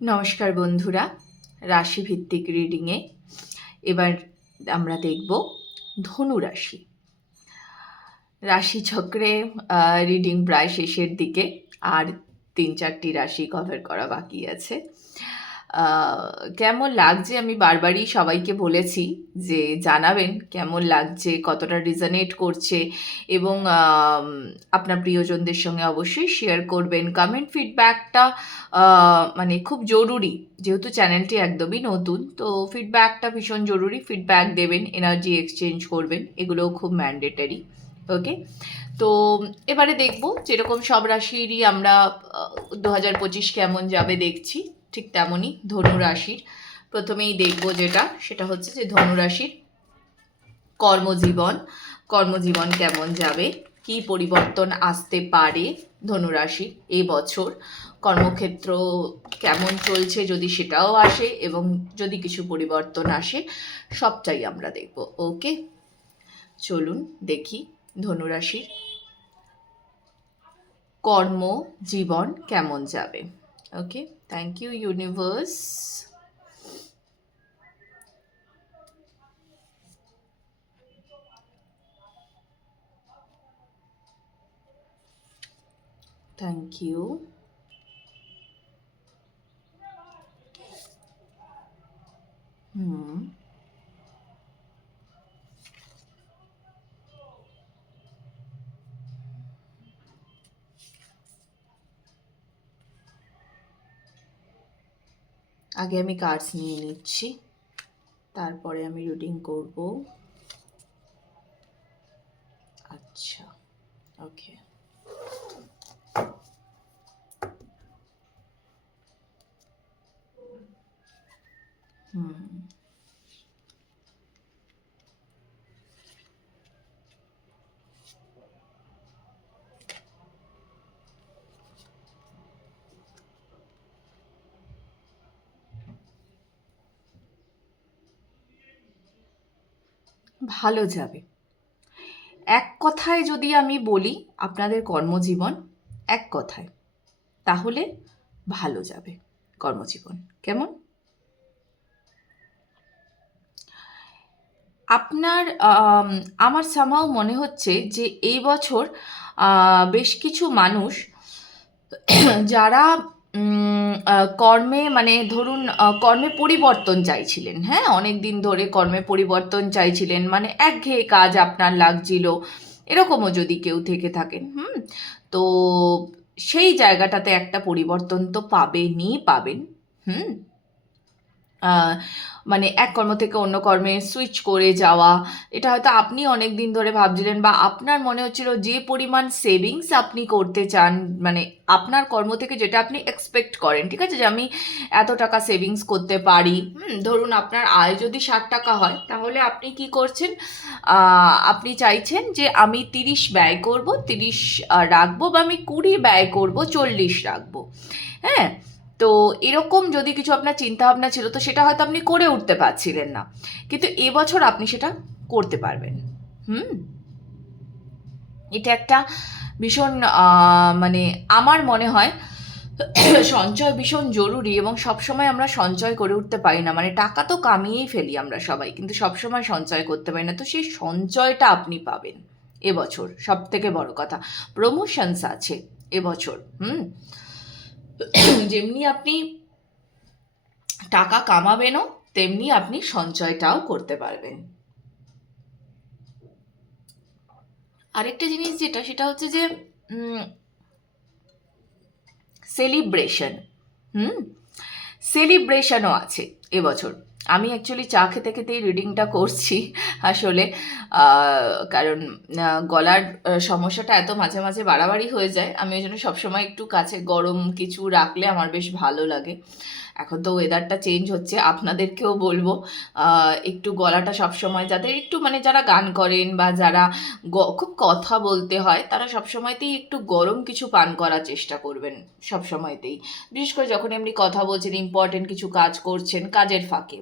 নমস্কার বন্ধুরা, রাশিভিত্তিক রিডিংয়ে এবার আমরা দেখব ধনু রাশি। রাশিচক্রে রিডিং প্রায় শেষের দিকে, আর 3-4টি রাশি কভার করা বাকি আছে। কেমন লাগছে আমি বারবারই সবাইকে বলেছি যে জানাবেন কেমন লাগছে, কতটা রিজনেট করছে, এবং আপনার প্রিয়জনদের সঙ্গে অবশ্যই শেয়ার করবেন। কমেন্ট ফিডব্যাকটা মানে খুব জরুরি, যেহেতু চ্যানেলটি একদমই নতুন, তো ফিডব্যাকটা ভীষণ জরুরি। ফিডব্যাক দেবেন, এনার্জি এক্সচেঞ্জ করবেন, এগুলোও খুব ম্যান্ডেটারি। ওকে, তো এবারে দেখব যেরকম সব রাশিরই আমরা 2025 কেমন যাবে দেখছি, ঠিক তেমনই ধনু রাশির প্রথমেই দেখব সেটা হচ্ছে যে ধনু রাশির কর্মজীবন কেমন যাবে, কি পরিবর্তন আসতে পারে ধনু রাশির এই বছর, কর্মক্ষেত্র কেমন চলছে যদি সেটাও আসে, এবং যদি কিছু পরিবর্তন আসে, সবটাই আমরা দেখব। ওকে, চলুন দেখি ধনু রাশির কর্মজীবন কেমন যাবে। Okay, thank you universe. Thank you. আগে আমি কার্ডস নিয়ে নিচ্ছি, তারপরে আমি রিডিং করব। আচ্ছা, ওকে। ভালো যাবে। এক কথায় যদি আমি বলি আপনাদের কর্মজীবন, এক কথায়, তাহলে ভালো যাবে কর্মজীবন। কেমন? আপনার আমার সামহাও মনে হচ্ছে যে এই বছর বেশ কিছু মানুষ যারা কর্মে, মানে ধরুন কর্মে পরিবর্তন চাইছিলেন, হ্যাঁ, অনেক দিন ধরে কর্মে পরিবর্তন চাইছিলেন, মানে একঘেয়ে কাজ আপনার লাগছিল, এরকমও যদি কেউ থেকে থাকেন, তো সেই জায়গাটাতে একটা পরিবর্তন তো পাবেন। মানে এক কর্ম থেকে অন্য কর্মে সুইচ করে যাওয়া, এটা হয়তো আপনি অনেক দিন ধরে ভাবছিলেন, বা আপনার মনে হচ্ছিল যে পরিমাণ সেভিংস আপনি করতে চান, মানে আপনার কর্ম থেকে যেটা আপনি এক্সপেক্ট করেন, ঠিক আছে, যে আমি এত টাকা সেভিংস করতে পারি। ধরুন আপনার আয় যদি 60 টাকা হয়, তাহলে আপনি কি করছেন, আপনি চাইছেন যে আমি 30 ব্যয় করব, 30 রাখবো, বা আমি 20 ব্যয় করব, 40 রাখবো। হ্যাঁ, তো এরকম যদি কিছু আপনার চিন্তাভাবনা ছিল, তো সেটা হয়তো আপনি করে উঠতে পারছিলেন না, কিন্তু এবছর আপনি সেটা করতে পারবেন। এটা একটা ভীষণ মানে আমার মনে হয় সঞ্চয় ভীষণ জরুরি, এবং সবসময় আমরা সঞ্চয় করে উঠতে পারি না, মানে টাকা তো কামিয়েই ফেলি আমরা সবাই, কিন্তু সবসময় সঞ্চয় করতে পারি না। তো সেই সঞ্চয়টা আপনি পাবেন এবছর। সব থেকে বড় কথা, প্রমোশনস আছে এবছর। যেমনি আপনি টাকা কামাবেনও, তেমনি আপনি সঞ্চয়টাও করতে পারবেন। আরেকটা জিনিস সেটা হচ্ছে যে সেলিব্রেশনও আছে এবছর। আমি অ্যাকচুয়ালি চা খেতে খেতেই রিডিংটা করছি আসলে, কারণ গলার সমস্যাটা এত মাঝে মাঝে বাড়াবাড়ি হয়ে যায়, আমি ওই জন্য সবসময় একটু কাছে গরম কিছু রাখলে আমার বেশ ভালো লাগে। এখন তো ওয়েদারটা চেঞ্জ হচ্ছে, আপনাদেরকেও বলবো একটু গলাটা সবসময়, যাদের একটু মানে যারা গান করেন বা যারা খুব কথা বলতে হয়, তারা সবসময়তেই একটু গরম কিছু পান করার চেষ্টা করবেন, সবসময়তেই, বিশেষ করে যখন এমনি কথা বলছেন, ইম্পর্টেন্ট কিছু কাজ করছেন, কাজের ফাঁকে।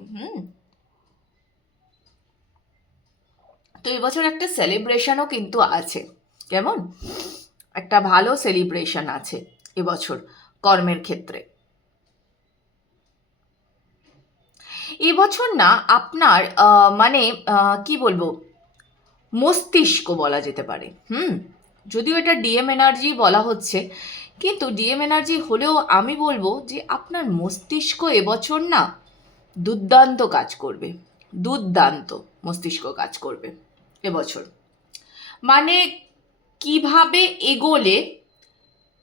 তো এবছর একটা সেলিব্রেশনও কিন্তু আছে। কেমন? একটা ভালো সেলিব্রেশন আছে এবছর কর্মের ক্ষেত্রে। এবছর না আপনার মানে কি বলবো, মস্তিষ্ক বলা যেতে পারে। যদিও এটা ডিএম এনার্জি বলা হচ্ছে, কিন্তু ডিএম এনার্জি হলেও আমি বলবো যে আপনার মস্তিষ্ক এবছর না দুর্দান্ত কাজ করবে। দুর্দান্ত মস্তিষ্ক কাজ করবে এবছর। মানে কিভাবে এগোলে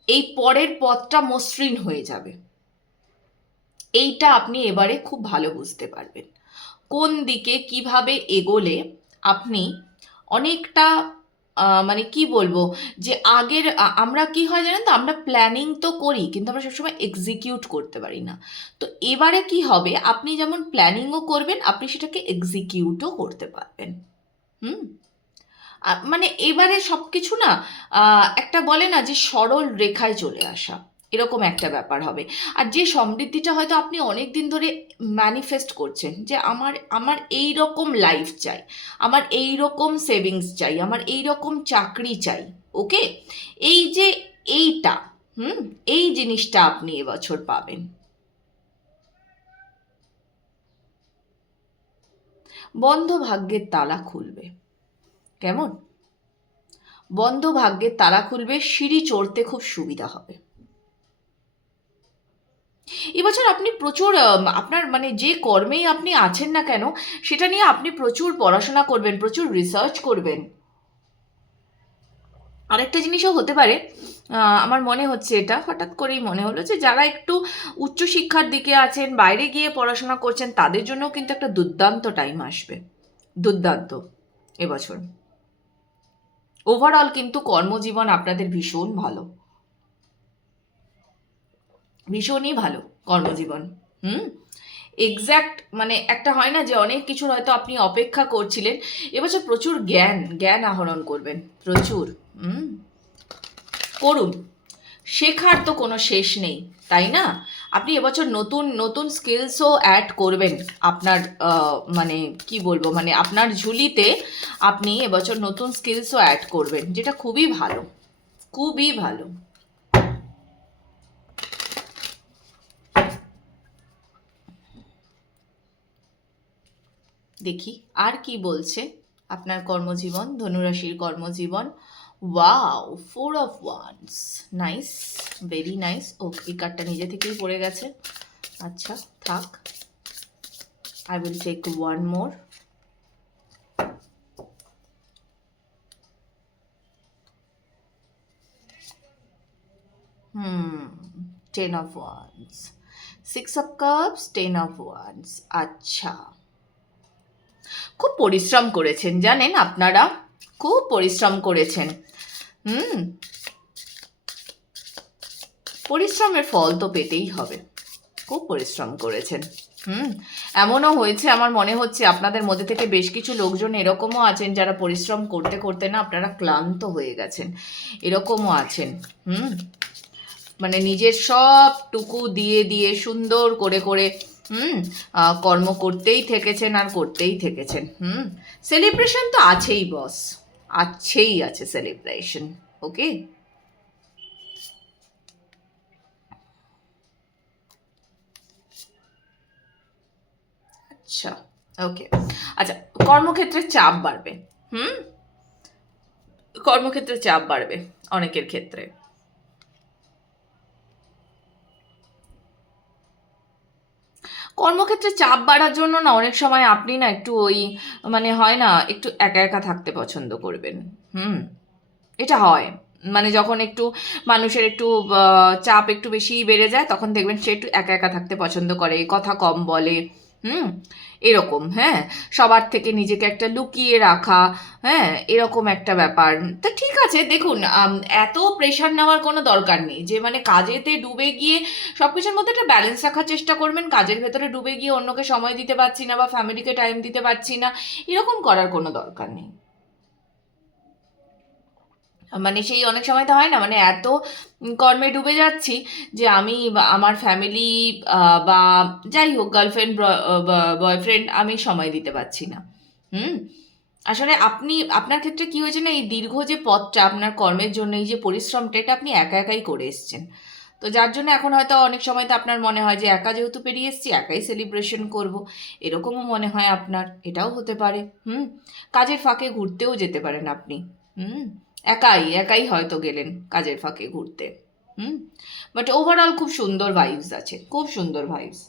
এই পরের পথটা মসৃণ হয়ে যাবে, এইটা আপনি এবারে খুব ভালো বুঝতে পারবেন। কোন দিকে কিভাবে এগোলে আপনি অনেকটা মানে কি বলবো, যে আগের আমরা কি হয় জানেন তো, আমরা প্ল্যানিং তো করি কিন্তু আমরা সবসময় এক্সিকিউট করতে পারি না। তো এবারে কি হবে, আপনি যেমন প্ল্যানিংও করবেন, আপনি সেটাকে এক্সিকিউটও করতে পারবেন। হুম মানে এবারে সব কিছু না একটা বলে না যে সরল রেখায় চলে আসা, এরকম একটা ব্যাপার হবে। আর যে সমৃদ্ধিটা হয়তো আপনি অনেক দিন ধরে ম্যানিফেস্ট করছেন, যে আমার আমার এই রকম লাইফ চাই, আমার এই রকম সেভিংস চাই, আমার এই রকম চাকরি চাই, ওকে, এই যে এইটা, এই জিনিসটা আপনি এবছর পাবেন। বন্ধ ভাগ্যের তালা খুলবে। কেমন? বন্ধ ভাগ্যের তালা খুলবে, সিঁড়ি চড়তে খুব সুবিধা হবে। এবছর আপনি প্রচুর আপনার মানে যে কর্মেই আপনি আছেন না কেন, সেটা নিয়ে আপনি প্রচুর পড়াশোনা করবেন, প্রচুর রিসার্চ করবেন। আরেকটা জিনিসও হতে পারে, আমার মনে হচ্ছে, এটা হঠাৎ করেই মনে হলো, যে যারা একটু উচ্চশিক্ষার দিকে আছেন, বাইরে গিয়ে পড়াশোনা করছেন, তাদের জন্যও কিন্তু একটা দুর্দান্ত টাইম আসবে। দুর্দান্ত এবছর। ওভারঅল কিন্তু কর্মজীবন আপনাদের ভীষণ ভালো, ভীষণই ভালো কর্মজীবন। এক্স্যাক্ট মানে একটা হয় না যে অনেক কিছুর হয়তো আপনি অপেক্ষা করছিলেন, এবছর প্রচুর জ্ঞান জ্ঞান আহরণ করবেন, প্রচুর। করুন, শেখার তো কোনো শেষ নেই, তাই না? আপনি এবছর নতুন নতুন স্কিলসও অ্যাড করবেন আপনার মানে কি বলবো, মানে আপনার ঝুলিতে আপনি এবছর নতুন স্কিলসও অ্যাড করবেন, যেটা খুবই ভালো, খুবই ভালো। দেখি আর কি বলছে আপনার কর্মজীবন, ধনুরাশির কর্মজীবন। Wow, 4 of Wands, nice, very nice. ও, এই কার্ডটা নিজে থেকেই পড়ে গেছে, আচ্ছা থাক। I will take one more. Ten of Wands, 6 of Cups, 10 of Wands, আচ্ছা। খুব পরিশ্রম করেছেন জানেন আপনারা, খুব পরিশ্রম করেছেন। পরিশ্রমের ফল তো পেতেই হবে, খুব পরিশ্রম করেছেন। এমনও হয়েছে, আমার মনে হচ্ছে আপনাদের মধ্যে থেকে বেশ কিছু লোকজন এরকমও আছেন যারা পরিশ্রম করতে করতে না আপনারা ক্লান্ত হয়ে গেছেন, এরকমও আছেন। মানে নিজের সবটুকু দিয়ে দিয়ে সুন্দর করে করে কর্ম করতেই থেকেছেন আর করতেই থেকেছেন। সেলিব্রেশন তো আছেই বস, আছেই আছে সেলিব্রেশন, ওকে। আচ্ছা, ওকে, আচ্ছা, কর্মক্ষেত্রে চাপ বাড়বে। কর্মক্ষেত্রে চাপ বাড়বে অনেকের ক্ষেত্রে। কর্মক্ষেত্রে চাপ বাড়ার জন্য না অনেক সময় আপনি না একটু ওই মানে হয় না, একটু একা একা থাকতে পছন্দ করবেন। এটা হয়, মানে যখন একটু মানুষের একটু চাপ একটু বেশি বেড়ে যায়, তখন দেখবেন সে একটু একা একা থাকতে পছন্দ করে, কথা কম বলে, এরকম। হ্যাঁ, সবার থেকে নিজেকে একটা লুকিয়ে রাখা, হ্যাঁ, এরকম একটা ব্যাপার। তো ঠিক আছে, দেখুন, এত প্রেশার নেওয়ার কোনো দরকার নেই, যে মানে কাজেতে ডুবে গিয়ে সব কিছুর মধ্যে একটা ব্যালেন্স রাখার চেষ্টা করবেন। কাজের ভেতরে ডুবে গিয়ে অন্যকে সময় দিতে পারছি না বা ফ্যামিলিকে টাইম দিতে পারছি না, এরকম করার কোনো দরকার নেই। মানে সেই অনেক সময় তো হয় না, মানে এত কর্মে ডুবে যাচ্ছি যে আমি আমার ফ্যামিলি বা যাই হোক, গার্লফ্রেন্ড বয়ফ্রেন্ড, আমি সময় দিতে পারছি না। আসলে আপনি আপনার ক্ষেত্রে কি হয়েছে না, এই দীর্ঘ যে পথটা আপনার কর্মের জন্য, এই যে পরিশ্রমটা, এটা আপনি একা একাই করে এসছেন। তো যার জন্য এখন হয়তো অনেক সময় তো আপনার মনে হয় যে একা যেহেতু পেরিয়ে এসেছি একাই সেলিব্রেশন করব, এরকমও মনে হয় আপনার, এটাও হতে পারে। কাজের ফাঁকে ঘুরতেও যেতে পারেন আপনি। হুম একাই একাই হয়তো গেলেন কাজের ফাঁকে ঘুরতে। হুম বাট ওভারঅল খুব সুন্দর ভাইবস আছে, খুব সুন্দর ভাইবস।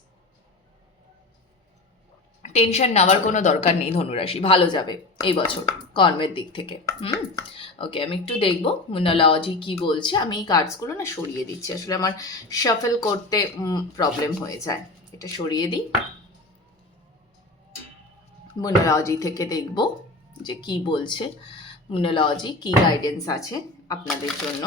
টেনশন নেওয়ার কোনো দরকার নেই ধনুরাশি, ভালো যাবে এই বছর কর্মের দিক থেকে। ওকে, আমি একটু দেখবো মুনালজি কি বলছে। আমি এই কার্ডসগুলো না সরিয়ে দিচ্ছি, আসলে আমার শাফেল করতে প্রবলেম হয়ে যায়, এটা সরিয়ে দিই। মুনালজি থেকে দেখবো যে কি বলছে, মুনালজি কি গাইডেন্স আছে আপনাদের জন্য।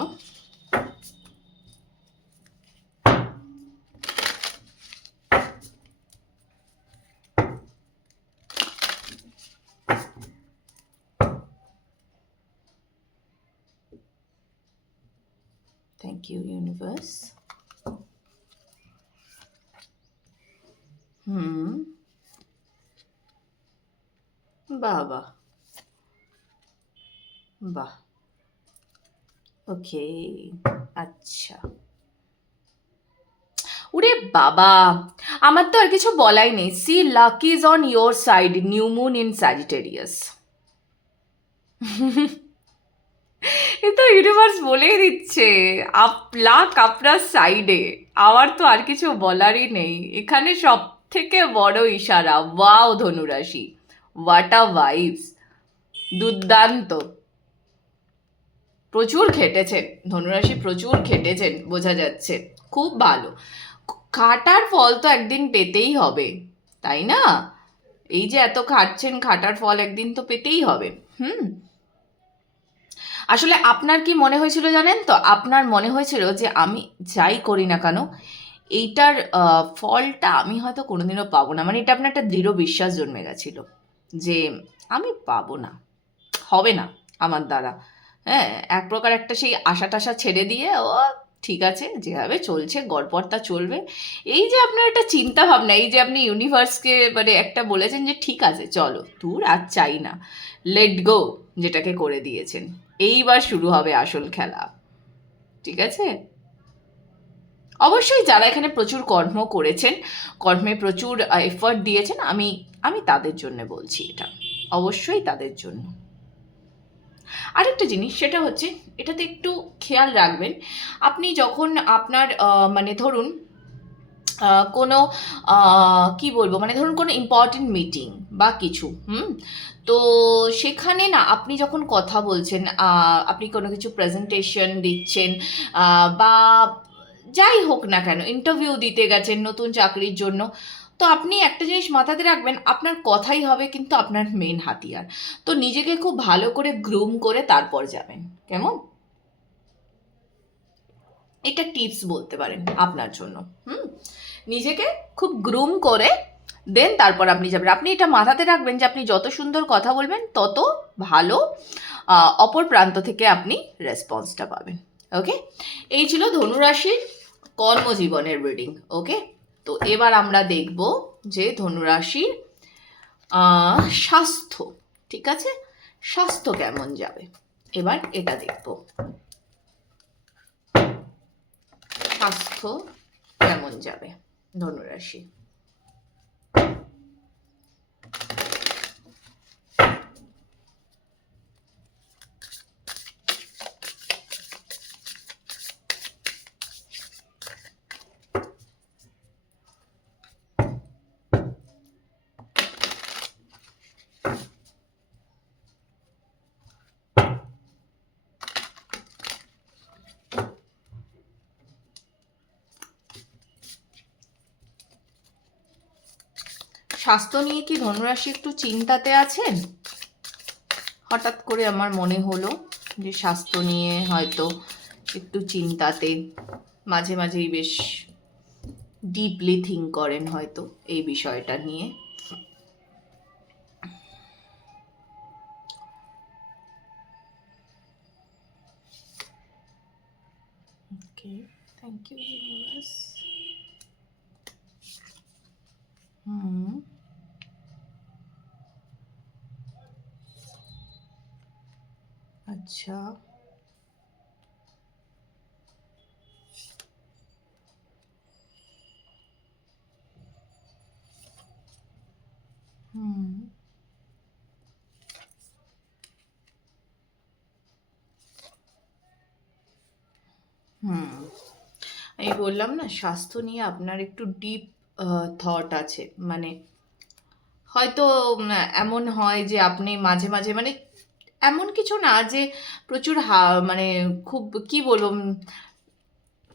Thank you universe. বাহ বাহ বাহ, ওকে, আচ্ছা। ওরে বাবা, আমার তো আর কিছু বলাই নেই। See luck is on your side, new moon in Sagittarius. এ তো ইউনিভার্স বলেই দিচ্ছে, লাক আপনার সাইডে। আমার তো আর কিছু বলারই নেই এখানে। সব থেকে বড় ইশারা, ওয়াও ধনুরাশি, হোয়াট আ ভাইবস, দুর্দান্ত। প্রচুর খেটেছেন ধনুরাশি, প্রচুর খেটেছেন বোঝা যাচ্ছে, খুব ভালো। খাটার ফল তো একদিন পেতেই হবে, তাই না? এই যে এত খাটছেন, খাটার ফল একদিন তো পেতেই হবে। আসলে আপনার কি মনে হয়েছিল জানেন তো, আপনার মনে হয়েছিল যে আমি যাই করি না কেন এইটার ফলটা আমি হয়তো কোনোদিনও পাবো না। মানে এটা আপনার একটা দৃঢ় বিশ্বাস জন্মে গেছিল যে আমি পাবো না, হবে না আমার দ্বারা। হ্যাঁ, এক প্রকার একটা সেই আশা টাশা ছেড়ে দিয়ে ও ঠিক আছে যেভাবে চলছে গড়পড়তা চলবে। এই যে আপনার একটা চিন্তা ভাবনা, এই যে আপনি ইউনিভার্সকে মানে একটা বলেছেন যে ঠিক আছে চলো তোর আর চাই না, লেট গো, যেটাকে করে দিয়েছেন। এইবার শুরু হবে আসল খেলা, ঠিক আছে? অবশ্যই যারা এখানে প্রচুর কর্ম করেছেন, কর্মে প্রচুর এফর্ট দিয়েছেন, আমি আমি তাদের জন্য বলছি এটা, অবশ্যই তাদের জন্য। আরেকটা জিনিস সেটা হচ্ছে, এটাতে একটু খেয়াল রাখবেন, আপনি যখন আপনার মানে ধরুন কোনো কি বলবো, মানে ধরুন কোনো ইম্পর্টেন্ট মিটিং বা কিছু, তো সেখানে না আপনি যখন কথা বলছেন, আপনি কোনো কিছু প্রেজেন্টেশন দিচ্ছেন, বা যাই হোক না কেন ইন্টারভিউ দিতে গেছেন নতুন চাকরির জন্য, তো আপনি একটা জিনিস মাথাতে রাখবেন, আপনার কথাই হবে কিন্তু আপনার মেন হাতিয়ার। তো নিজেকে খুব ভালো করে গ্রুম করে তারপর যাবেন, কেমন? এটা টিপস বলতে পারেন আপনার জন্য। নিজেকে খুব গ্রুম করে দেন তারপর আপনি যাবেন। আপনি এটা মাথাতে রাখবেন যে আপনি যত সুন্দর কথা বলবেন তত ভালো অপর প্রান্ত থেকে আপনি রেসপন্সটা পাবেন। ওকে, এই ছিল ধনুরাশির কর্মজীবনের রিডিং। ওকে, তো এবার আমরা দেখব যে ধনুরাশির স্বাস্থ্য, ঠিক আছে, স্বাস্থ্য কেমন যাবে এবার এটা দেখব। স্বাস্থ্য কেমন যাবে ধনুরাশি। স্বাস্থ্য নিয়ে কি ধনুরাশি একটু চিন্তাতে আছেন? হঠাৎ করে আমার মনে হলো যে স্বাস্থ্য নিয়ে হয়তো একটু চিন্তাতে, মাঝে মাঝেই বেশ ডিপলি থিঙ্ক করেন হয়তো এই বিষয়টা নিয়ে। ওকে, থ্যাংক ইউ ইউনিভার্স। আচ্ছা, বললাম না, স্বাস্থ্য নিয়ে আপনার একটু ডিপ থট আছে। মানে হয়তো এমন হয় যে আপনি মাঝে মাঝে মানে এমন কিছু না যে প্রচুর মানে খুব কি বলবো,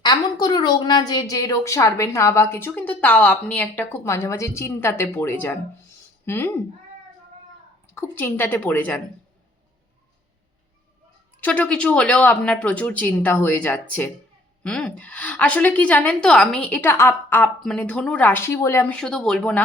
এমন কোনো রোগ না যে যে রোগ সারবে না বা কিছু, কিন্তু তাও আপনি একটা খুব মাঝে মাঝে চিন্তাতে পড়ে যান। হুম, খুব চিন্তাতে পড়ে যান। ছোট কিছু হলেও আপনার প্রচুর চিন্তা হয়ে যাচ্ছে। হুম, আসলে কি জানেন তো, আমি এটা আপ আপ মানে ধনু রাশি বলে আমি শুধু বলবো না,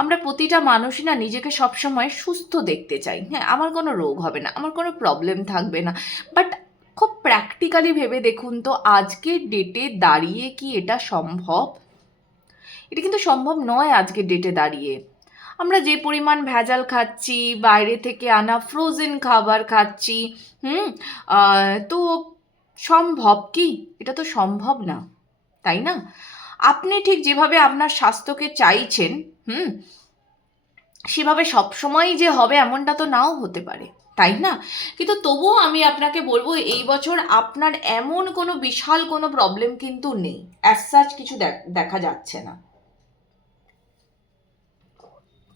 আমরা প্রতিটা মানুষই না নিজেকে সবসময় সুস্থ দেখতে চাই। হ্যাঁ, আমার কোনো রোগ হবে না, আমার কোনো প্রবলেম থাকবে না, বাট খুব প্র্যাকটিক্যালি ভেবে দেখুন তো, আজকের ডেটে দাঁড়িয়ে কি এটা সম্ভব? এটা কিন্তু সম্ভব নয় আজকের ডেটে দাঁড়িয়ে। আমরা যে পরিমাণ ভেজাল খাচ্ছি, বাইরে থেকে আনা ফ্রোজেন খাবার খাচ্ছি, হুম, তো সম্ভব কি? এটা তো সম্ভব না, তাই না? আপনি ঠিক যেভাবে আপনার স্বাস্থ্যকে চাইছেন, হুম, সেভাবে সবসময়ই যে হবে এমনটা তো নাও হতে পারে, তাই না? কিন্তু তবুও আমি আপনাকে বলবো, এই বছর আপনার এমন কোনো বিশাল কোনো প্রবলেম কিন্তু নেই, অ্যাজ সাচ কিছু দেখা যাচ্ছে না।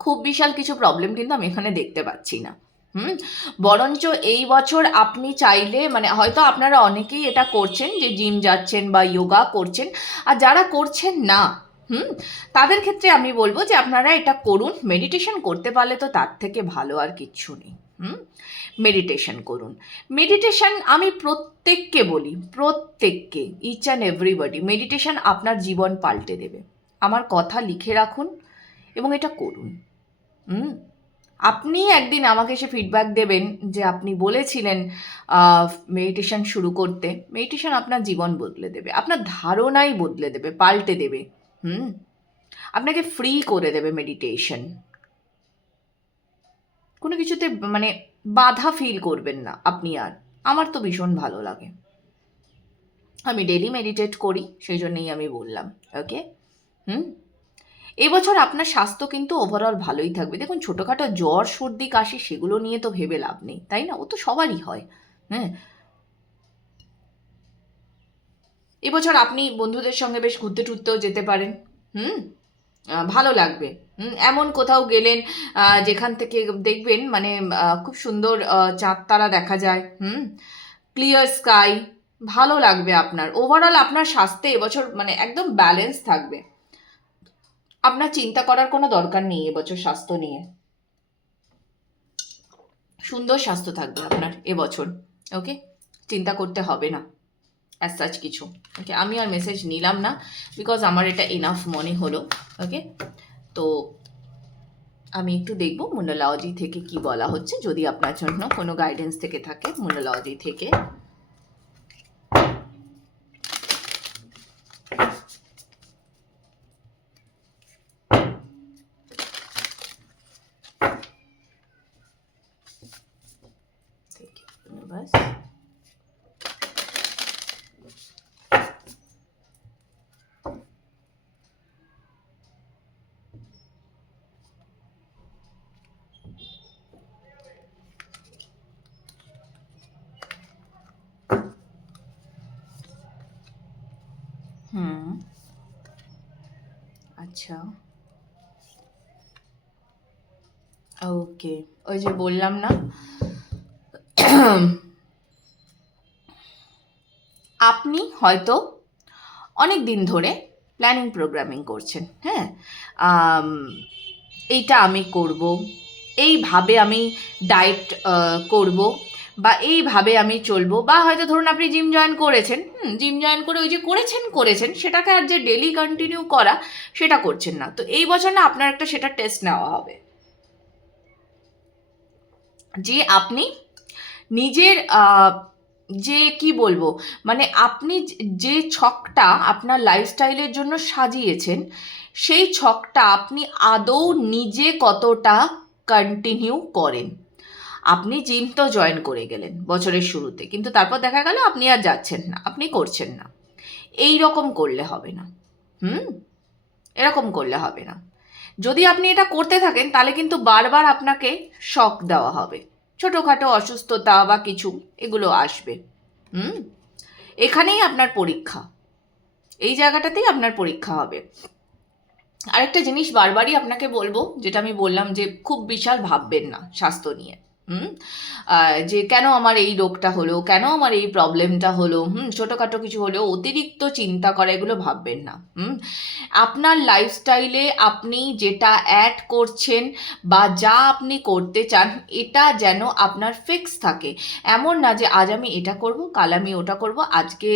খুব বিশাল কিছু প্রবলেম কিন্তু আমি এখানে দেখতে পাচ্ছি না। হুম, বরঞ্চ এই বছর আপনি চাইলে, মানে হয়তো আপনারা অনেকেই এটা করছেন যে জিম যাচ্ছেন বা যোগা করছেন, আর যারা করছেন না, হুম, তাদের ক্ষেত্রে আমি বলবো যে আপনারা এটা করুন। মেডিটেশন করতে পারলে তো তার থেকে ভালো আর কিচ্ছু নেই। হুম, মেডিটেশন করুন। মেডিটেশন আমি প্রত্যেককে বলি, প্রত্যেককে, ইচ অ্যান্ড এভরিবডি, মেডিটেশন আপনার জীবন পাল্টে দেবে। আমার কথা লিখে রাখুন এবং এটা করুন। হুম, আপনি একদিন আমাকে এসে ফিডব্যাক দেবেন যে আপনি বলেছিলেন মেডিটেশন শুরু করতে। মেডিটেশন আপনার জীবন বদলে দেবে, আপনার ধারণাই বদলে দেবে, পাল্টে দেবে। হুম, আপনাকে ফ্রি করে দেবে মেডিটেশন। কোনো কিছুতে মানে বাধা ফিল করবেন না আপনি আর। আমার তো ভীষণ ভালো লাগে, আমি ডেলি মেডিটেট করি, সেই জন্যই আমি বললাম। ওকে। হুম, এবছর আপনার স্বাস্থ্য কিন্তু ওভারঅল ভালোই থাকবে। দেখুন, ছোটোখাটো জ্বর সর্দি কাশি সেগুলো নিয়ে তো ভেবে লাভ নেই, তাই না? ও তো সবারই হয়। হ্যাঁ, এবছর আপনি বন্ধুদের সঙ্গে বেশ ঘুরতে টুরতেও যেতে পারেন। হুম, ভালো লাগবে। এমন কোথাও গেলেন যেখান থেকে দেখবেন মানে খুব সুন্দর চাঁদ তারা দেখা যায়। হুম, ক্লিয়ার স্কাই, ভালো লাগবে আপনার। ওভারঅল আপনার স্বাস্থ্যে এবছর মানে একদম ব্যালেন্স থাকবে। আপনার চিন্তা করার কোনো দরকার নেই এবছর স্বাস্থ্য নিয়ে। সুন্দর স্বাস্থ্য থাকবে আপনার এবছর। ওকে, চিন্তা করতে হবে না অ্যাজ সাচ কিছু। ওকে, আমি আর মেসেজ নিলাম না, বিকজ আমার এটা এনাফ মনে হলো। ওকে, তো আমি একটু দেখব মোনোলজি থেকে কি বলা হচ্ছে, যদি আপনার জন্য কোনো গাইডেন্স থেকে থাকে মোনোলজি থেকে। বাস, হুম, আচ্ছা, ওকে। ওই যে বললাম না, আপনি হয়তো অনেক দিন ধরে প্ল্যানিং প্রোগ্রামিং করছেন। হ্যাঁ, আম, এইটা আমি করব, এইভাবে আমি ডায়েট করব, বা এইভাবে আমি চলবো, বা হয়তো ধরুন আপনি জিম জয়েন করেছেন, জিম জয়েন করে ওই যে করেছেন সেটাকে আর যে ডেলি কন্টিনিউ করা সেটা করছেন না। তো এই বছর না আপনার একটা সেটা টেস্ট নেওয়া হবে যে আপনি নিজের যে কি বলবো, মানে আপনি যে ছকটা আপনার লাইফস্টাইলের জন্য সাজিয়েছেন, সেই ছকটা আপনি আদৌ নিজে কতটা কন্টিনিউ করেন। আপনি জিম তো জয়েন করে গেলেন বছরের শুরুতে, কিন্তু তারপর দেখা গেল আপনি আর যাচ্ছেন না, আপনি করছেন না। এই রকম করলে হবে না। হুম, এরকম করলে হবে না। যদি আপনি এটা করতে থাকেন তাহলে কিন্তু বারবার আপনাকে শক দেওয়া হবে, ছোটোখাটো অসুস্থতা বা কিছু এগুলো আসবে। হুম, এখানেই আপনার পরীক্ষা, এই জায়গাটাতেই আপনার পরীক্ষা হবে। আরেকটা জিনিস বারবারই আপনাকে বলবো, যেটা আমি বললাম যে খুব বিশাল ভাববেন না স্বাস্থ্য নিয়ে। হুম যে কেন আমার এই রোগটা হলো, কেন আমার এই প্রবলেমটা হলো, ছোটোখাটো কিছু হলেও অতিরিক্ত চিন্তা করা, এগুলো ভাববেন না। আপনার লাইফস্টাইলে আপনি যেটা অ্যাড করছেন বা যা আপনি করতে চান, এটা যেন আপনার ফিক্স থাকে। এমন না যে আজ আমি এটা করব, কাল আমি ওটা করব। আজকে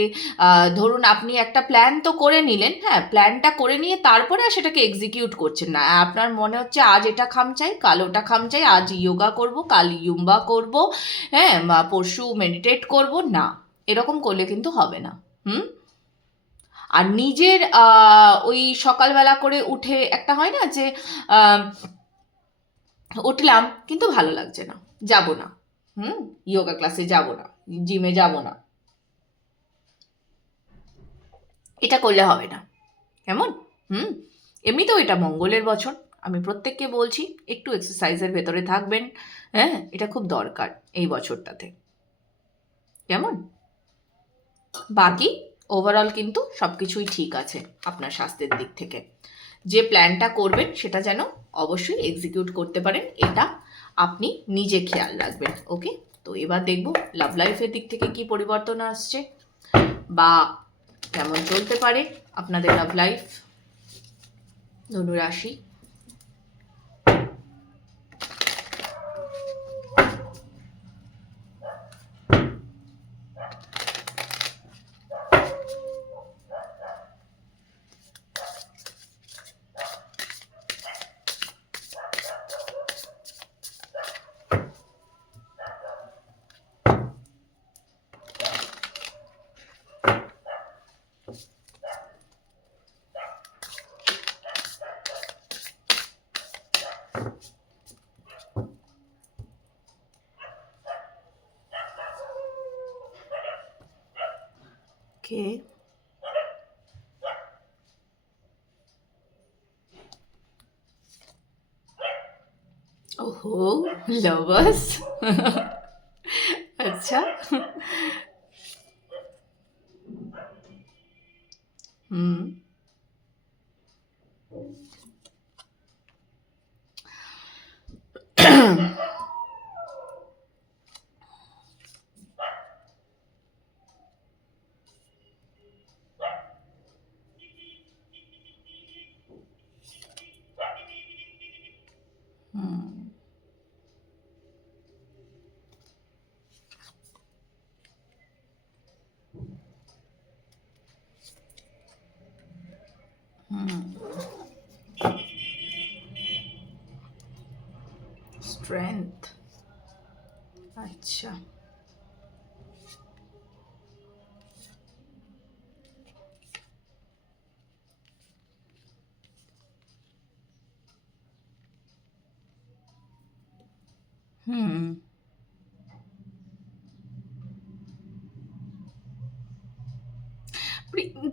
ধরুন আপনি একটা প্ল্যান তো করে নিলেন, হ্যাঁ, প্ল্যানটা করে নিয়ে তারপরে আর সেটাকে এক্সিকিউট করছেন না। আপনার মনে হচ্ছে আজ এটা খাম চাই, কাল ওটা খাম চাই, আজ ইয়োগা করব, কাল ইয়ুম্বা করব, হ্যাঁ, পরশু মেডিটেট করব। না, এরকম করলে কিন্তু হবে না। হুম আর নিজের ওই সকালবেলা করে উঠে একটা হয় না যে আহ, উঠলাম কিন্তু ভালো লাগছে না, যাব না, ইয়োগা ক্লাসে যাব না, জিমে যাব না, এটা করলে হবে না। কেমন? হুম এমনিতেও এটা মঙ্গলের বছর, আমি প্রত্যেককে বলছি একটু এক্সারসাইজের ভেতরে থাকবেন। হ্যাঁ, এটা খুব দরকার এই বছরটাতে। কেমন? বাকি ওভারঅল কিন্তু সব কিছুই ঠিক আছে আপনার স্বাস্থ্যের দিক থেকে। যে প্ল্যানটা করবেন সেটা যেন অবশ্যই এক্সিকিউট করতে পারেন, এটা আপনি নিজে খেয়াল রাখবেন। ওকে, তো এবার দেখব লাভ লাইফের দিক থেকে কি পরিবর্তন আসছে বা কেমন চলতে পারে আপনাদের লাভ লাইফ, ধনুরাশি। ওকে, ওহো, লাভার্স। আচ্ছা। হুম হুম হুম স্ট্রেংথ, আচ্ছা। হুম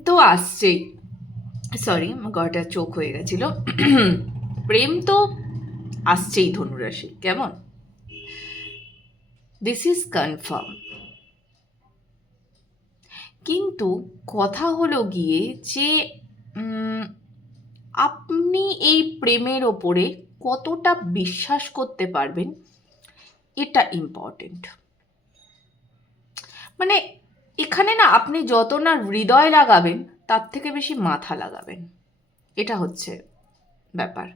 তো আসছেই, সরি আমার গলাটা চোখ হয়ে গেছিল। প্রেম তো আসছেই ধনুরাশি। কেমন? This is confirm. কিন্তু কথা হলো গিয়ে যে উম, আপনি এই প্রেমের ওপরে কতটা বিশ্বাস করতে পারবেন, এটা ইম্পর্টেন্ট। মানে এখানে না আপনি যত না হৃদয় লাগাবেন তার থেকে বেশি মাথা লাগাবেন, এটা হচ্ছে ব্যাপার।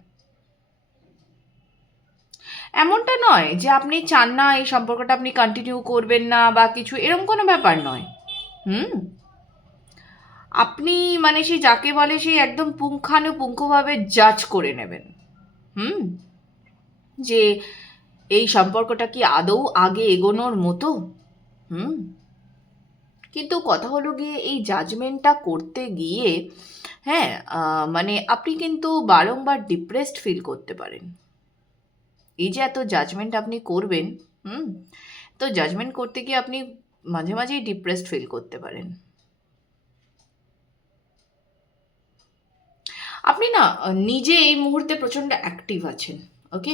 এমনটা নয় যে আপনি চান না এই সম্পর্কটা আপনি কন্টিনিউ করবেন না বা কিছু, এরকম কোনো ব্যাপার নয়। হুম আপনি মানে সেই যাকে বলে সেই একদম পুঙ্খানুপুঙ্খভাবে জাজ করে নেবেন। হুম যে এই সম্পর্কটা কি আদৌ আগে এগোনোর মতো। হুম কিন্তু কথা হলো গিয়ে এই জাজমেন্টটা করতে গিয়ে, হ্যাঁ, মানে আপনি কিন্তু বারংবার ডিপ্রেসড ফিল করতে পারেন। এই যে এত জাজমেন্ট আপনি করবেন, হুম তো জাজমেন্ট করতে গিয়ে আপনি মাঝে মাঝেই ডিপ্রেসড ফিল করতে পারেন। আপনি না নিজে এই মুহূর্তে প্রচণ্ড অ্যাক্টিভ আছেন। ওকে,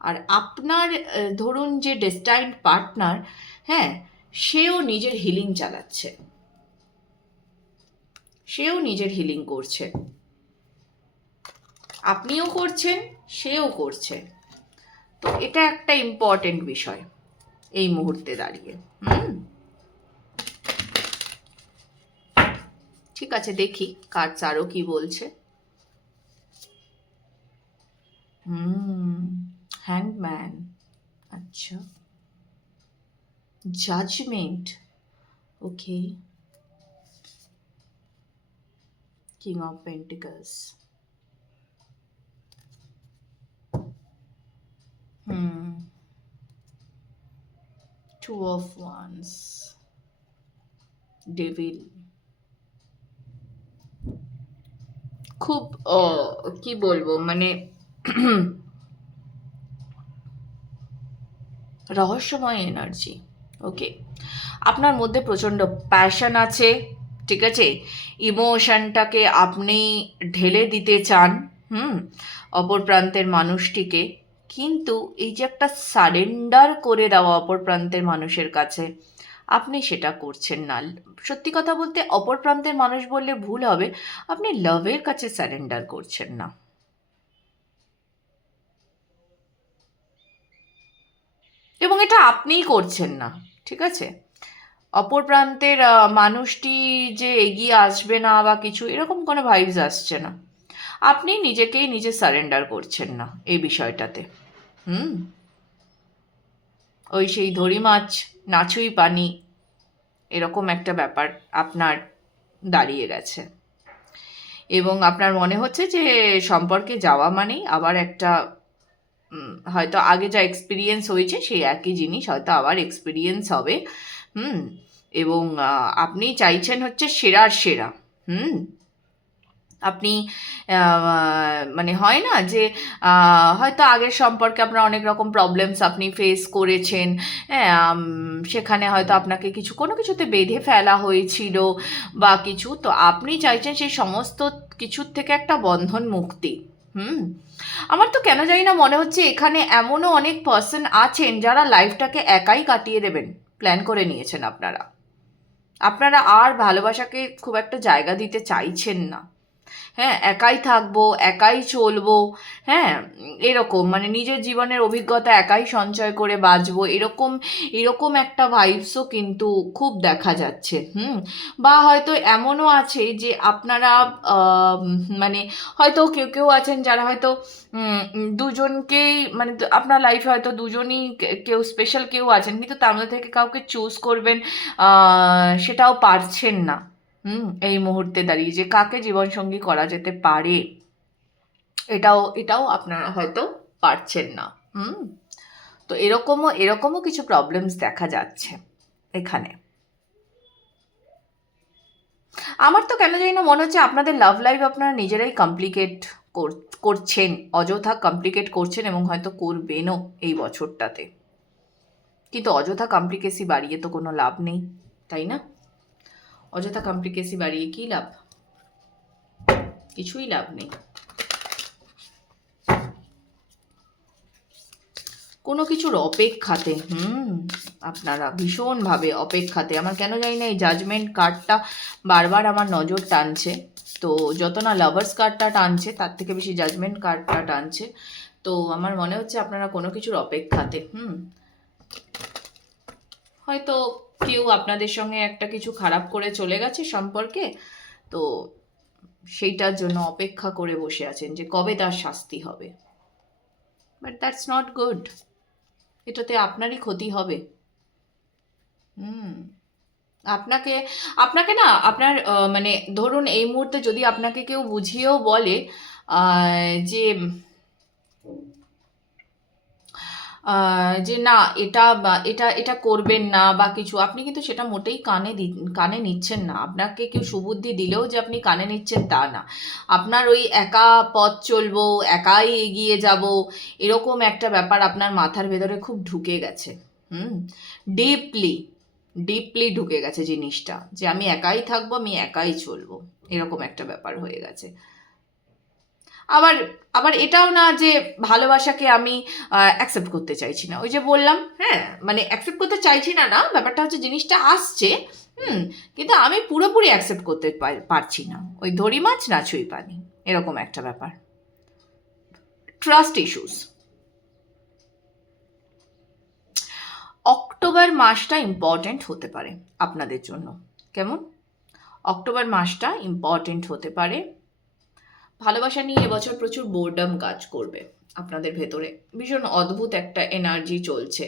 আর আপনার ধরুন যে ডেস্টাইন্ড পার্টনার, হ্যাঁ, সেও নিজের হিলিং চালাচ্ছে, সেও নিজের হিলিং করছে, আপনিও করছেন, সেও করছে। তো এটা একটা ইম্পর্টেন্ট বিষয় এই মুহূর্তে দাঁড়িয়ে। ঠিক আছে, দেখি কার্ডস আরো কি বলছে। হ্যাংম্যান, আচ্ছা, judgement, okay, king of pentacles, two of wands, devil. খুব কি বলবো, মানে রহস্যময় এনার্জি। ওকে, আপনার মধ্যে প্রচণ্ড প্যাশন আছে, ঠিক আছে, ইমোশনটাকে আপনি ঢেলে দিতে চান অপর প্রান্তের মানুষটিকে, কিন্তু এই যে একটা সারেন্ডার করে দেওয়া অপর প্রান্তের মানুষের কাছে, আপনি সেটা করছেন না। সত্যি কথা বলতে অপর প্রান্তের মানুষ বললে ভুল হবে, আপনি লাভের কাছে সারেন্ডার করছেন না। এবং এটা আপনিই করছেন না, ঠিক আছে, অপর প্রান্তের মানুষটি যে এগিয়ে আসবে না বা কিছু এরকম কোনো ভাইবস আসছে না। আপনি নিজেকেই নিজে সারেন্ডার করছেন না এই বিষয়টাতে। ওই সেই ধরি মাছ নাচুই পানি, এরকম একটা ব্যাপার আপনার দাঁড়িয়ে গেছে। এবং আপনার মনে হচ্ছে যে সম্পর্কে যাওয়া মানেই আবার একটা হয়তো আগে যা এক্সপিরিয়েন্স হয়েছে সেই একই জিনিস হয়তো আবার এক্সপিরিয়েন্স হবে। এবং আপনি চাইছেন হচ্ছে সেরার সেরা। আপনি মানে হয় না যে হয়তো আগের সম্পর্কে আপনার অনেক রকম প্রবলেমস আপনি ফেস করেছেন, হ্যাঁ, সেখানে হয়তো আপনাকে কোনো কিছুতে বেঁধে ফেলা হয়েছিল বা কিছু, তো আপনি চাইছেন সেই সমস্ত কিছুর থেকে একটা বন্ধন মুক্তি। আমার তো কেন জানি না মনে হচ্ছে এখানে এমনও অনেক পার্সন আছেন যারা লাইফটাকে একাই কাটিয়ে দেবেন প্ল্যান করে নিয়েছেন। আপনারা আর ভালোবাসাকে খুব একটা জায়গা দিতে চাইছেন না। হ্যাঁ, একাই থাকবো, একাই চলবো, হ্যাঁ, এরকম মানে নিজের জীবনের অভিজ্ঞতা একাই সঞ্চয় করে বাঁচবো, এরকম একটা ভাইবসও কিন্তু খুব দেখা যাচ্ছে। বা হয়তো এমনও আছে যে আপনারা মানে হয়তো কেউ আছেন যারা হয়তো দুজনকেই মানে আপনার লাইফে হয়তো দুজনই কেউ স্পেশাল কেউ আছেন, কিন্তু তার মধ্যে থেকে কাউকে চুজ করবেন সেটাও পারছেন না। এই মুহূর্তে দাঁড়িয়ে যে কাকে জীবনসঙ্গী করা যেতে পারে এটাও আপনারা হয়তো পারছেন না। তো এরকমও কিছু প্রবলেমস দেখা যাচ্ছে এখানে। আমার তো কেন জানি না মনে হচ্ছে আপনাদের লাভ লাইফ আপনারা নিজেরাই কমপ্লিকেট করছেন, অযথা কমপ্লিকেট করছেন এবং হয়তো করবেনও এই বছরটাতে। কিন্তু অযথা কমপ্লিকেসি বাড়িয়ে তো কোনো লাভ নেই, তাই না? অযথা কমপ্লিকেসি বাড়িয়ে কী লাভ? কিছুই লাভ নেই। কোনো কিছুর অপেক্ষাতে আপনারা ভীষণভাবে অপেক্ষাতে। আমার কেন জানি না এই জাজমেন্ট কার্ডটা বারবার আমার নজর টানছে। তো যত না লাভার্স কার্ডটা টানছে তার থেকে বেশি জাজমেন্ট কার্ডটা টানছে। তো আমার মনে হচ্ছে আপনারা কোনো কিছুর অপেক্ষাতে। হয়তো কেউ আপনাদের সঙ্গে একটা কিছু খারাপ করে চলে গেছে সম্পর্কে, তো সেইটার জন্য অপেক্ষা করে বসে আছেন যে কবে তার শাস্তি হবে। বাট দ্যাটস নট গুড, এটাতে আপনারই ক্ষতি হবে। আপনাকে না আপনার মানে ধরুন এই মুহূর্তে যদি আপনাকে কেউ বুঝিয়েও বলে যে যে না এটা এটা এটা করবেন না বা কিছু, আপনি কিন্তু সেটা মোটেই কানে নিচ্ছেন না। আপনাকে কেউ সুবুদ্ধি দিলেও যে আপনি কানে নিচ্ছেন তা না। আপনার ওই একা পথ চলবো, একাই এগিয়ে যাব, এরকম একটা ব্যাপার আপনার মাথার ভেতরে খুব ঢুকে গেছে। ডিপলি ঢুকে গেছে জিনিসটা, যে আমি একাই থাকবো, আমি একাই চলবো, এরকম একটা ব্যাপার হয়ে গেছে। আবার এটাও না যে ভালোবাসাকে আমি অ্যাকসেপ্ট করতে চাইছি না, ওই যে বললাম, হ্যাঁ, মানে অ্যাকসেপ্ট করতে চাইছি না, ব্যাপারটা হচ্ছে জিনিসটা আসছে, কিন্তু আমি পুরোপুরি অ্যাকসেপ্ট করতে পারছি না, ওই ধরি মাছ না ছুঁই পানি, এরকম একটা ব্যাপার। ট্রাস্ট ইস্যুস, অক্টোবর মাসটা ইম্পর্ট্যান্ট হতে পারে আপনাদের জন্য। কেমন? অক্টোবর মাসটা ইম্পর্ট্যান্ট হতে পারে। ভালোবাসা নিয়ে এবছর প্রচুর বোরডাম কাজ করবে আপনাদের ভেতরে, ভীষণ অদ্ভুত একটা এনার্জি চলছে।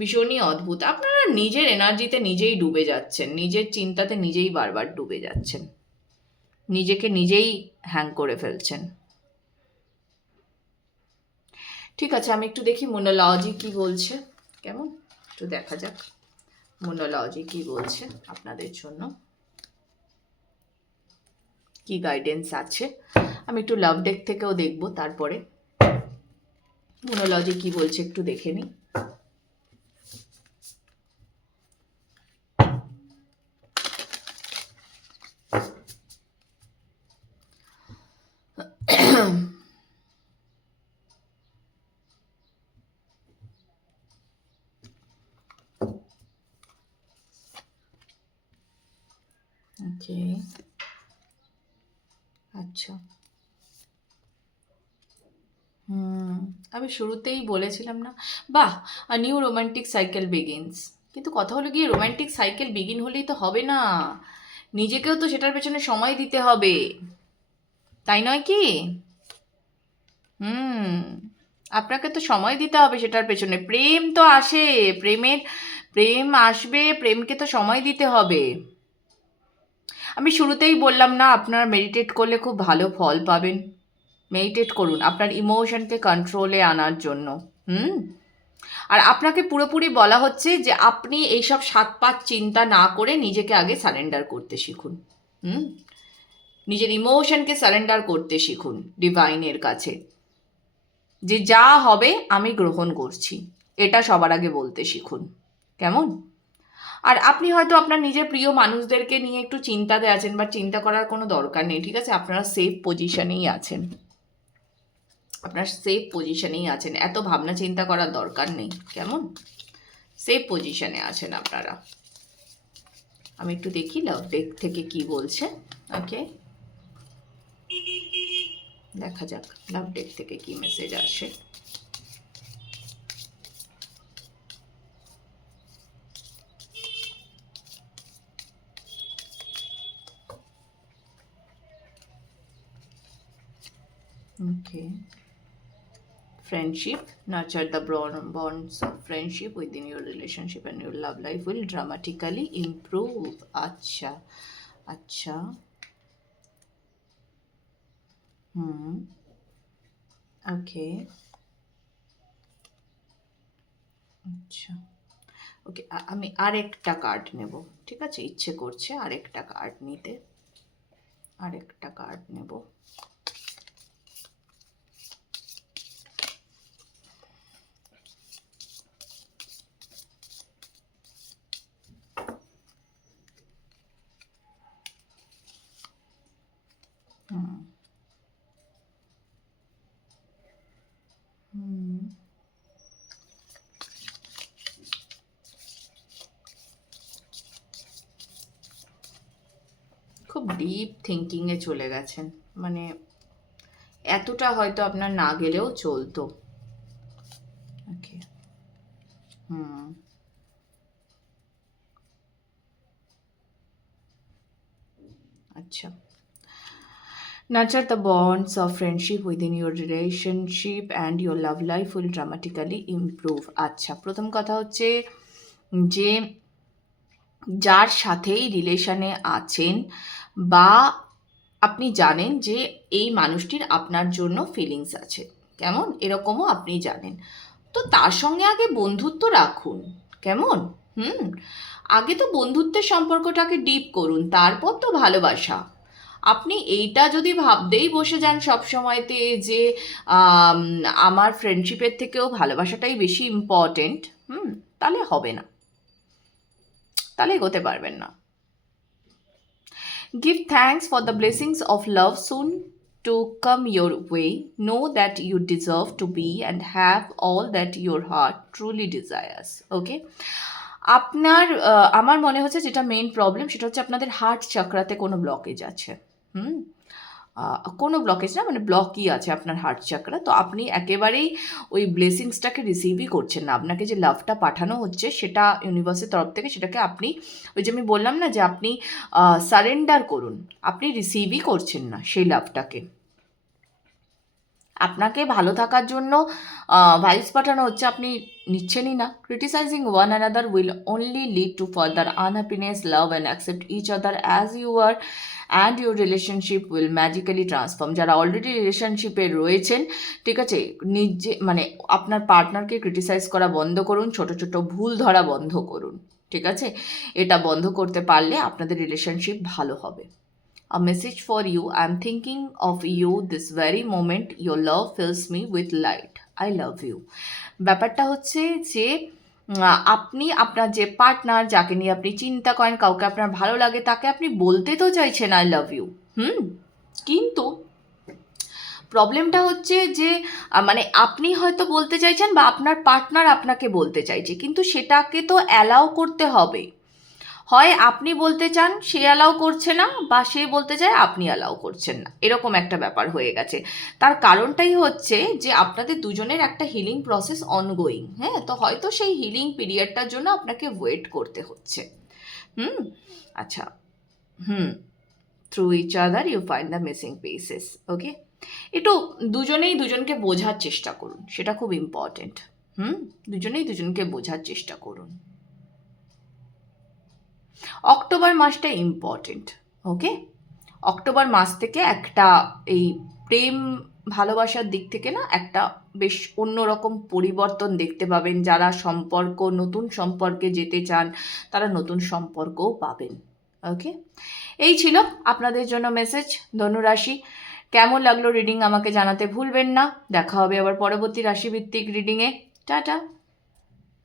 ভীষণই অদ্ভুত, আপনারা নিজের এনার্জিতে নিজেই ডুবে যাচ্ছেন, নিজের চিন্তাতে নিজেই বারবার ডুবে যাচ্ছেন, নিজেকে নিজেই হ্যাং করে ফেলছেন। ঠিক আছে, আমি একটু দেখি মোনোলজি কি বলছে। কেমন? একটু দেখা যাক মোনোলজি কি বলছে আপনাদের জন্য, কি গাইডেন্স আছে। আমি একটু লাভ ডেক থেকেও দেখবো, তারপরে মোনোলজি কি বলছে একটু দেখে নিই। ওকে, আচ্ছা। আমি শুরুতেই বলেছিলাম না, বাহ, a new romantic cycle begins. কিন্তু কথা হলো গিয়ে, রোমান্টিক সাইকেল বিগিন হলেই তো হবে না, নিজেকেও তো সেটার পেছনে সময় দিতে হবে, তাই নয় কি? হুম, আপনাকে তো সময় দিতে হবে সেটার পেছনে। প্রেম তো আসে, প্রেম আসবে, প্রেমকে তো সময় দিতে হবে। আমি শুরুতেই বললাম না, আপনারা মেডিটেট করলে খুব ভালো ফল পাবেন। মেডিটেট করুন আপনার ইমোশনকে কন্ট্রোলে আনার জন্য। আর আপনাকে পুরোপুরি বলা হচ্ছে যে আপনি এইসব সাত পাঁচ চিন্তা না করে নিজেকে আগে সারেন্ডার করতে শিখুন। নিজের ইমোশনকে সারেন্ডার করতে শিখুন ডিভাইনের কাছে, যে যা হবে আমি গ্রহণ করছি, এটা সবার আগে বলতে শিখুন। কেমন? আর আপনি হয়তো আপনার নিজের প্রিয় মানুষদেরকে নিয়ে একটু চিন্তাতে আছেন, বা চিন্তা করার কোনো দরকার নেই, ঠিক আছে? আপনারা সেফ পজিশনেই আছেন, আপনার সেফ পজিশনেই আছেন, এত ভাবনা চিন্তা করার দরকার নেই। কেমন? সেফ পজিশনে আছেন আপনারা। আমি একটু দেখি লাভ ডেক থেকে কি বলছে। ওকে, দেখা যাক লাভ ডেক থেকে কি মেসেজ আসে। Okay. Friendship, nurture the bonds of friendship within your relationship and your love life will dramatically improve. আচ্ছা আচ্ছা, ওকে, আচ্ছা, ওকে। আমি আরেকটা কার্ড নেব, ঠিক আছে? ইচ্ছে করছে আরেকটা কার্ড নিতে, আরেকটা কার্ড নেব। খুব ডিপ থিঙ্কিংয়ে চলে গেছেন, মানে এতটা হয়তো আপনার না গেলেও চলতো। ওকে, আচ্ছা। Nurture the bonds of friendship within your relationship and your love life will dramatically improve. আচ্ছা, প্রথম কথা হচ্ছে যে যার সাথেই রিলেশনে আছেন, বা আপনি জানেন যে এই মানুষটির আপনার জন্য ফিলিংস আছে, কেমন? এরকমও আপনি জানেন, তো তার সঙ্গে আগে বন্ধুত্ব রাখুন। কেমন? আগে তো বন্ধুত্বের সম্পর্কটাকে ডিপ করুন, তারপর তো ভালোবাসা। আপনি এইটা যদি ভাবতেই বসে যান সবসময়তে যে আমার ফ্রেন্ডশিপের থেকেও ভালোবাসাটাই বেশি ইম্পর্টেন্ট, তাহলে হবে না, তাহলে এগোতে পারবেন না। Give thanks for the blessings of love soon to come your way. Know that you deserve to be and have all that your heart truly desires. Okay? আপনার আমার মনে হচ্ছে যেটা মেইন প্রবলেম সেটা হচ্ছে আপনাদের হার্ট চাকরাতে কোনো ব্লকেজ আছে। হুম? কোনো ব্লকেজ না, মানে ব্লকই আছে আপনার হার্ট চাকরা। তো আপনি একেবারেই ওই ব্লেসিংসটাকে রিসিভই করছেন না। আপনাকে যে লাভটা পাঠানো হচ্ছে সেটা ইউনিভার্সের তরফ থেকে, সেটাকে আপনি, ওই যে আমি বললাম না যে আপনি সারেন্ডার করুন। আপনি রিসিভই করছেন না সেই লাভটাকে। আপনাকে ভালো থাকার জন্য ভাইবস পাঠানো হচ্ছে, আপনি নিচ্ছেনই না। Criticising one another will only lead to further unhappiness, love and accept each other as you are and your relationship will magically transform. যারা অলরেডি রিলেশনশিপে রয়েছেন, ঠিক আছে, নিজে মানে আপনার পার্টনারকে ক্রিটিসাইজ করা বন্ধ করুন, ছোট ছোট ভুল ধরা বন্ধ করুন, ঠিক আছে। এটা বন্ধ করতে পারলে আপনাদের রিলেশনশিপ ভালো হবে। A message for you. I'm thinking of you this very moment. Your love fills me with light. I love you. ব্যাপারটা হচ্ছে যে আপনি আপনার যে পার্টনার, যাকে নিয়ে আপনি চিন্তা করেন, কাউকে আপনার ভালো লাগে, তাকে আপনি বলতে তো চাইছেন আই লাভ ইউ, কিন্তু প্রবলেমটা হচ্ছে যে মানে আপনি হয়তো বলতে চাইছেন বা আপনার পার্টনার আপনাকে বলতে চাইছে, কিন্তু সেটাকে তো অ্যালাউ করতে হবে। হয় আপনি বলতে চান, সে অ্যালাউ করছে না, বা সে বলতে চায়, আপনি অ্যালাউ করছেন না, এরকম একটা ব্যাপার হয়ে গেছে। তার কারণটাই হচ্ছে যে আপনাদের দুজনের একটা হিলিং প্রসেস অনগোয়িং। হ্যাঁ, তো হয়তো সেই হিলিং পিরিয়ডটার জন্য আপনাকে ওয়েট করতে হচ্ছে। আচ্ছা, through each other you find the missing pieces. Okay, একটু দুজনেই দুজনকে বোঝার চেষ্টা করুন, সেটা খুব ইম্পর্টেন্ট। দুজনেই দুজনকে বোঝার চেষ্টা করুন। অক্টোবর মাসটা ইম্পর্টেন্ট। ওকে, অক্টোবর মাস থেকে একটা এই প্রেম ভালোবাসার দিক থেকে না একটা বেশ অন্যরকম পরিবর্তন দেখতে পাবেন। যারা নতুন সম্পর্কে যেতে চান, তারা নতুন সম্পর্কও পাবেন। ওকে, এই ছিল আপনাদের জন্য মেসেজ ধনুরাশি। কেমন লাগলো রিডিং আমাকে জানাতে ভুলবেন না। দেখা হবে আবার পরবর্তী রাশিভিত্তিক রিডিংয়ে। টাটা।